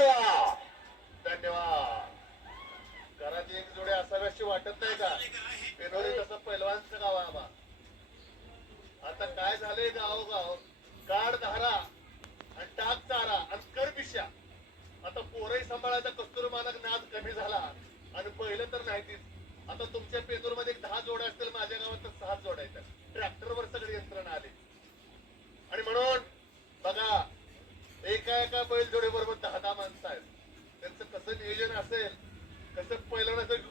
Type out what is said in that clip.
बसा धन्यवाद. घराची एक जोडी अशी वाटत नाही का? पेनोरी तसं पैलवानच गाव आबा आता काय झालंय गाव गाव गाड धारा आणि टाक चारा आणि कर पिशा आता पोरही सांभाळायचा कस्तुर मालक नाद कमी झाला. आणि पहिलं तर नाहीतीच आता तुमच्या पेदूरमध्ये दहा जोड्या असतील माझ्या गावात तर सहा जोड्या येतात ट्रॅक्टर वर सगळी यंत्रणा आली. आणि म्हणून बघा एका एका बैल जोडी बरोबर दहा tenía yo. Ese pueblo no es el